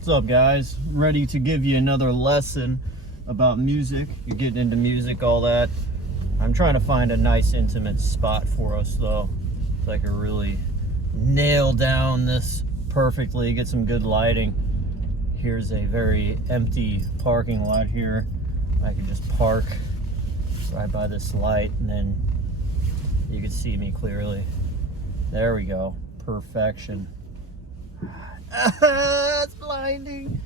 What's up, guys? Ready to give you another lesson about music. You're getting into music, all that. I'm trying to find a nice intimate spot for us though, so I can really nail down this perfectly, get some good lighting. Here's a very empty parking lot here. I can just park right by this light and then you can see me clearly. There we go. Perfection. It's blinding.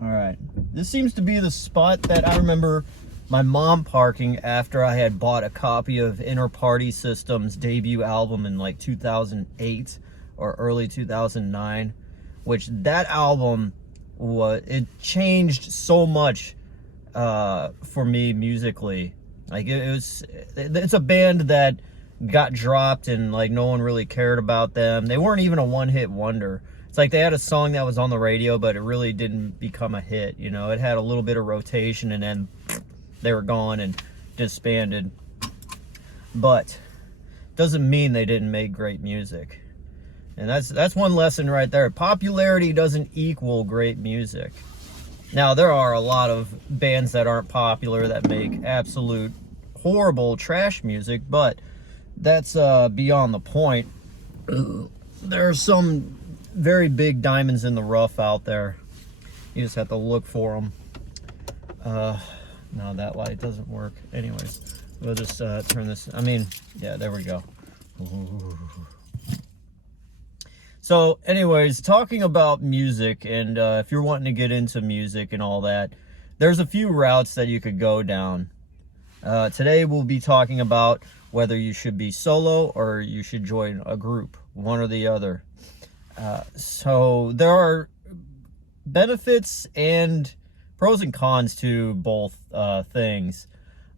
All right, this seems to be the spot that I remember my mom parking after I had bought a copy of Inner Party System's debut album in like 2008 or early 2009, which that album it changed so much for me musically. Like it's a band that got dropped and like no one really cared about them. They weren't even a one-hit wonder. It's like they had a song that was on the radio, but it really didn't become a hit. You know, it had a little bit of rotation and then they were gone and disbanded. But doesn't mean they didn't make great music. And that's one lesson right there. Popularity doesn't equal great music. Now, there are a lot of bands that aren't popular that make absolute horrible trash music, but that's beyond the point. There are some very big diamonds in the rough out there. You just have to look for them. No, that light doesn't work. Anyways, we'll just turn this. Yeah, there we go. Ooh. So anyways, talking about music, and if you're wanting to get into music and all that, there's a few routes that you could go down. Today we'll be talking about whether you should be solo or you should join a group, one or the other. So there are benefits and pros and cons to both things.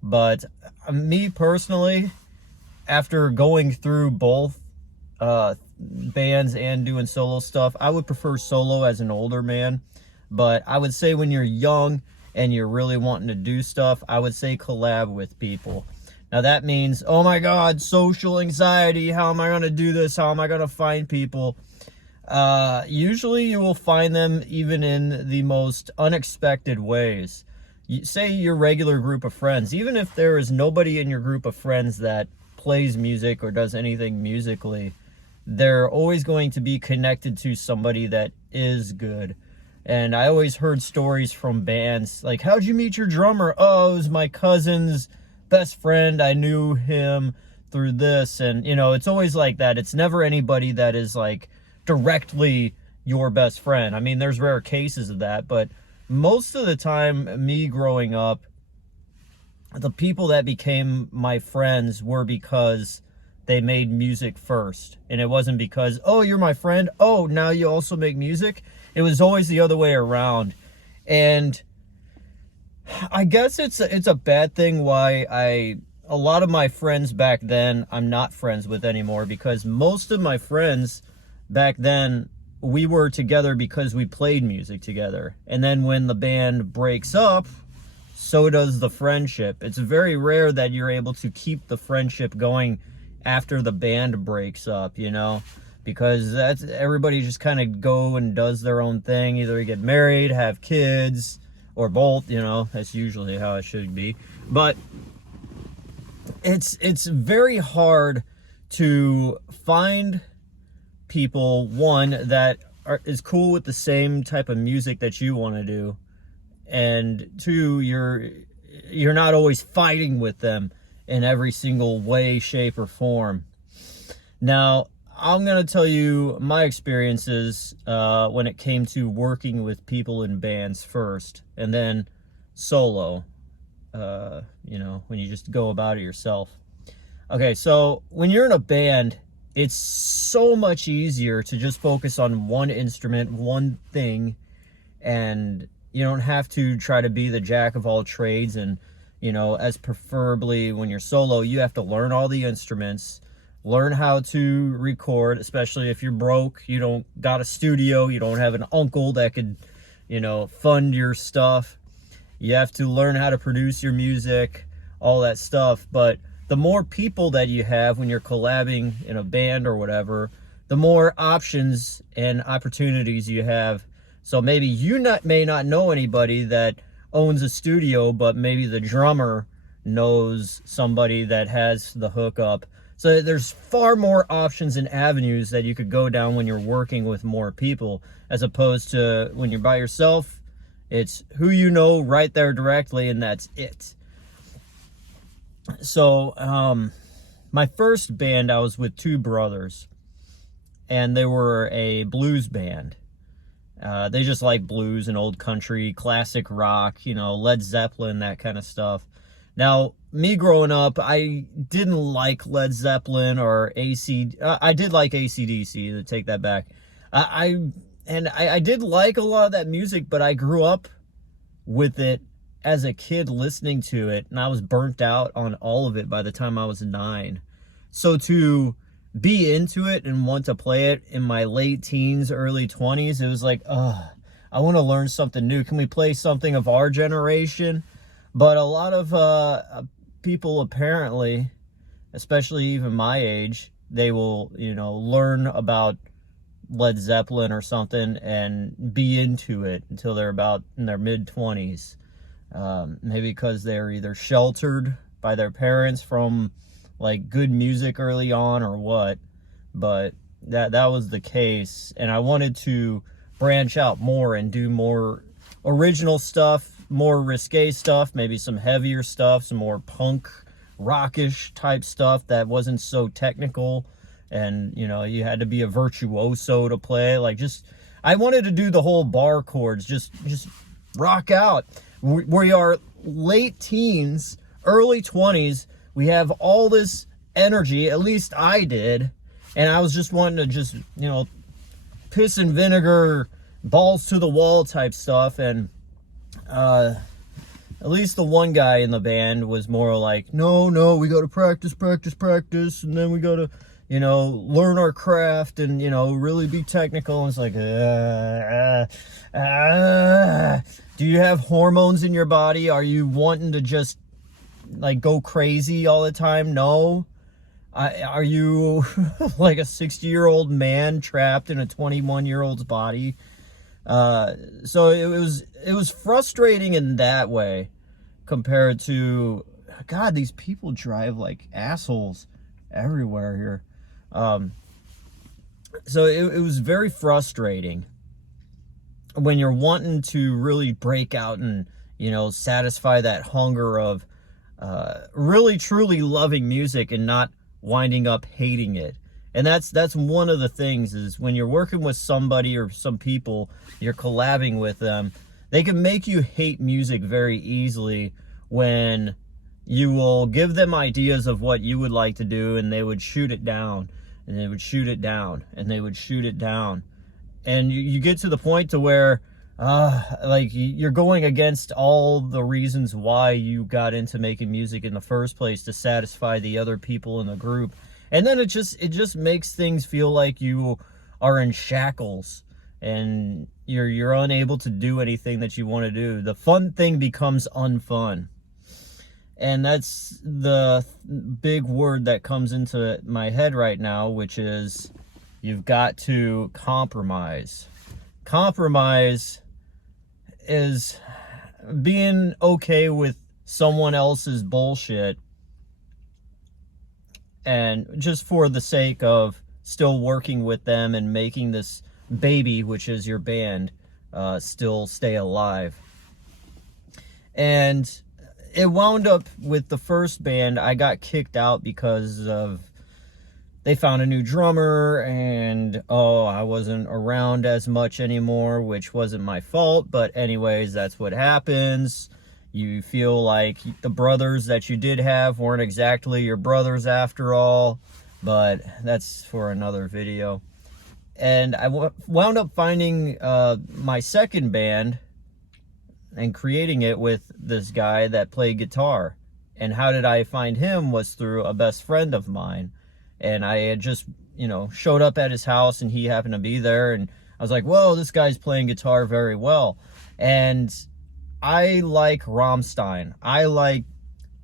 But me personally, after going through both bands and doing solo stuff, I would prefer solo as an older man. But I would say when you're young and you're really wanting to do stuff, I would say collab with people. Now that means, oh my God, social anxiety. How am I going to do this? How am I going to find people? Usually you will find them even in the most unexpected ways. Say your regular group of friends, even if there is nobody in your group of friends that plays music or does anything musically, they're always going to be connected to somebody that is good. And I always heard stories from bands like, how'd you meet your drummer? Oh, it was my cousin's best friend. I knew him through this. And, you know, it's always like that. It's never anybody that is like directly your best friend. I mean, there's rare cases of that, but most of the time, me growing up, the people that became my friends were because they made music first. And it wasn't because, oh, you're my friend. Oh, now you also make music. It was always the other way around. And I guess it's a bad thing why a lot of my friends back then, I'm not friends with anymore, because most of my friends back then, we were together because we played music together. And then when the band breaks up, so does the friendship. It's very rare that you're able to keep the friendship going after the band breaks up, you know, because that's everybody just kind of go and does their own thing. Either get married, have kids, or both, you know. That's usually how it should be. But it's very hard to find people, one, that is cool with the same type of music that you want to do, and two, you're not always fighting with them in every single way, shape, or form. Now, I'm going to tell you my experiences when it came to working with people in bands first, and then solo, you know, when you just go about it yourself. Okay, so when you're in a band, it's so much easier to just focus on one instrument, one thing, and you don't have to try to be the jack of all trades. And, you know, as preferably when you're solo, you have to learn all the instruments, learn how to record, especially if you're broke, you don't got a studio, you don't have an uncle that could, you know, fund your stuff. You have to learn how to produce your music, all that stuff. But the more people that you have when you're collabing in a band or whatever, the more options and opportunities you have So maybe you may not know anybody that owns a studio, but maybe the drummer knows somebody that has the hookup. So there's far more options and avenues that you could go down when you're working with more people, as opposed to when you're by yourself. It's who you know right there directly, and that's it. So my first band, I was with two brothers, and they were a blues band. They just like blues and old country, classic rock, Led Zeppelin, that kind of stuff. Now, me growing up, I didn't like Led Zeppelin or I did like AC/DC, to take that back. I did like a lot of that music, but I grew up with it as a kid, listening to it, and I was burnt out on all of it by the time I was 9. So to be into it and want to play it in my late teens, early 20s, it was like, I want to learn something new. Can we play something of our generation? But a lot of people, apparently, especially even my age, they will, learn about Led Zeppelin or something and be into it until they're about in their mid-20s. Maybe because they're either sheltered by their parents from like good music early on or what, but that was the case. And I wanted to branch out more and do more original stuff, more risque stuff, maybe some heavier stuff, some more punk rockish type stuff that wasn't so technical, and you had to be a virtuoso to play. I wanted to do the whole bar chords, just rock out. We are late teens, early 20s. We have all this energy, at least I did, and I was just wanting to piss and vinegar, balls to the wall type stuff. And at least the one guy in the band was more like, no, we got to practice, and then we got to, learn our craft and, really be technical. And it's like, do you have hormones in your body? Are you wanting to just go crazy all the time? No. Are you like a 60-year-old man trapped in a 21-year-old's body? So it was frustrating in that way, compared to, God, these people drive like assholes everywhere here. So it was very frustrating when you're wanting to really break out and, satisfy that hunger of really truly loving music and not winding up hating it. And that's one of the things, is when you're working with somebody or some people, you're collabing with them, they can make you hate music very easily when you will give them ideas of what you would like to do, and they would shoot it down, and they would shoot it down, and they would shoot it down. And you get to the point to where you're going against all the reasons why you got into making music in the first place, to satisfy the other people in the group. And then it just makes things feel like you are in shackles and you're unable to do anything that you want to do. The fun thing becomes unfun. And that's the big word that comes into my head right now, which is you've got to compromise. Compromise is being okay with someone else's bullshit, and just for the sake of still working with them and making this baby, which is your band, still stay alive. And it wound up with the first band, I got kicked out because of, they found a new drummer, and I wasn't around as much anymore, which wasn't my fault. But anyways, that's what happens. You feel like the brothers that you did have weren't exactly your brothers after all, but that's for another video. And I wound up finding my second band and creating it with this guy that played guitar. And how did I find him? Was through a best friend of mine. And I had just, showed up at his house, and he happened to be there. And I was like, whoa, this guy's playing guitar very well. And I like Rammstein. I like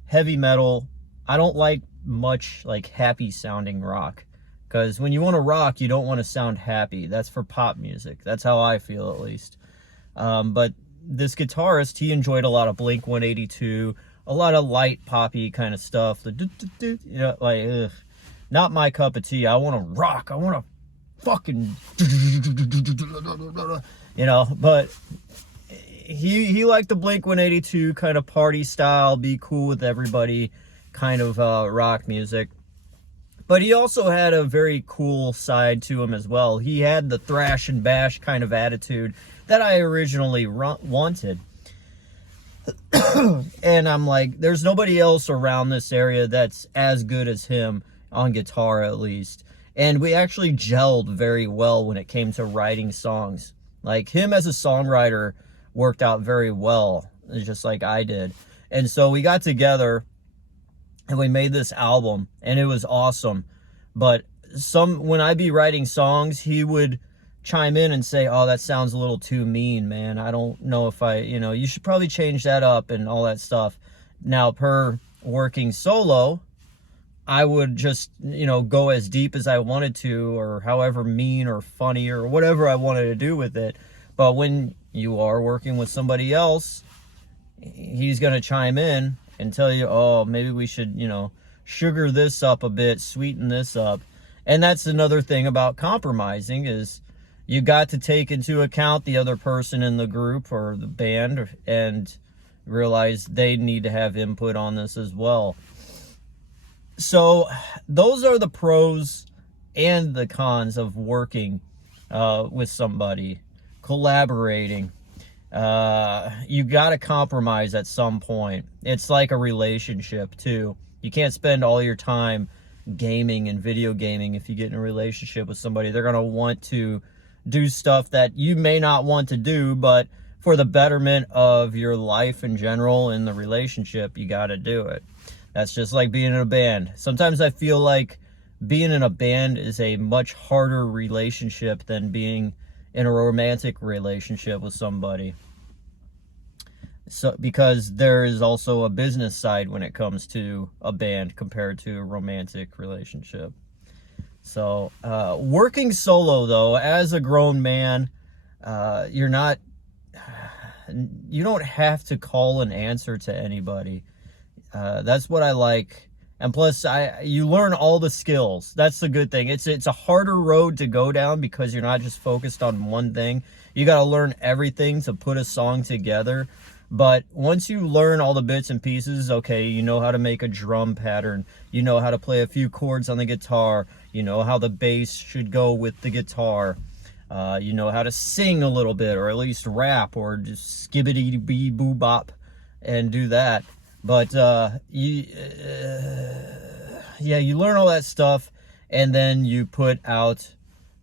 heavy metal. I don't like much happy sounding rock. Because when you want to rock, you don't want to sound happy. That's for pop music. That's how I feel, at least. But this guitarist, he enjoyed a lot of Blink-182, a lot of light poppy kind of stuff. You know, like, ugh, not my cup of tea. I want to rock. I want to fucking, you know. But he liked the Blink-182 kind of party style, be cool with everybody kind of rock music. But he also had a very cool side to him as well. He had the thrash and bash kind of attitude that I originally wanted. And I'm like, there's nobody else around this area that's as good as him on guitar, at least. And we actually gelled very well when it came to writing songs. Like, him as a songwriter worked out very well, just like I did. And so we got together and we made this album, and it was awesome. But when I'd be writing songs, he would chime in and say, oh, that sounds a little too mean, man. I don't know if you should probably change that up and all that stuff. Now, per working solo, I would just, go as deep as I wanted to, or however mean or funny or whatever I wanted to do with it. But when you are working with somebody else, he's going to chime in and tell you, oh, maybe we should, sugar this up a bit, sweeten this up. And that's another thing about compromising, is you got to take into account the other person in the group or the band and realize they need to have input on this as well. So those are the pros and the cons of working with somebody, collaborating. You got to compromise at some point. It's like a relationship too. You can't spend all your time gaming and video gaming. If you get in a relationship with somebody, they're going to want to do stuff that you may not want to do, but for the betterment of your life in general and the relationship, you got to do it. That's just like being in a band. Sometimes I feel like being in a band is a much harder relationship than being in a romantic relationship with somebody. So, because there is also a business side when it comes to a band compared to a romantic relationship. So, working solo though, as a grown man, you don't have to call an answer to anybody. That's what I like. And plus, you learn all the skills. That's the good thing. It's a harder road to go down because you're not just focused on one thing. You got to learn everything to put a song together. But once you learn all the bits and pieces, okay, you know how to make a drum pattern. You know how to play a few chords on the guitar. You know how the bass should go with the guitar. You know how to sing a little bit, or at least rap, or just skibbity-bee-boo-bop and do that. But you learn all that stuff, and then you put out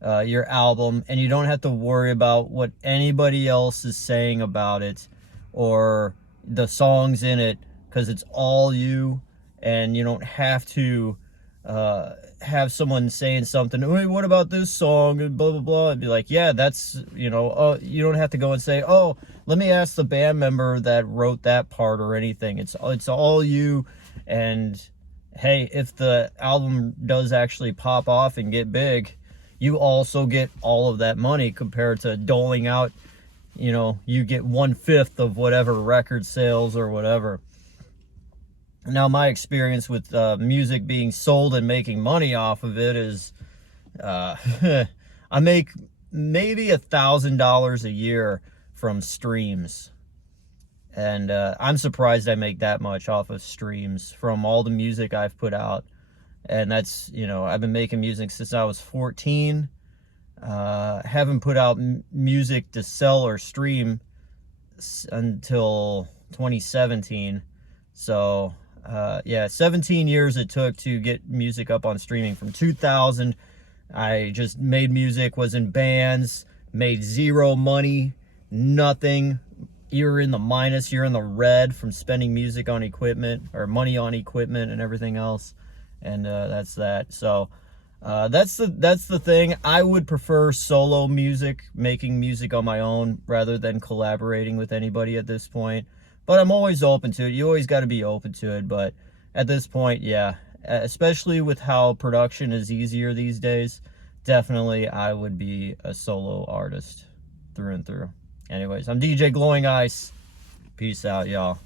your album, and you don't have to worry about what anybody else is saying about it or the songs in it, because it's all you, and you don't have to have someone saying something, hey, what about this song, and blah, blah, blah, and be like, yeah, that's, you don't have to go and say, oh, let me ask the band member that wrote that part or anything. It's all you. And hey, if the album does actually pop off and get big, you also get all of that money, compared to doling out, you get 1/5 of whatever record sales or whatever. Now, my experience with music being sold and making money off of it is, I make maybe $1,000 a year from streams. And I'm surprised I make that much off of streams from all the music I've put out. And that's, I've been making music since I was 14. Haven't put out music to sell or stream until 2017. So, 17 years it took to get music up on streaming. From 2000, I just made music, was in bands, made zero money, nothing. You're in the minus, you're in the red from spending music on equipment, or money on equipment and everything else. And that's that. So that's the thing. I would prefer solo music, making music on my own, rather than collaborating with anybody at this point. But I'm always open to it. You always got to be open to it. But at this point, yeah, especially with how production is easier these days, definitely I would be a solo artist through and through. Anyways, I'm DJ Glowing Ice. Peace out, y'all.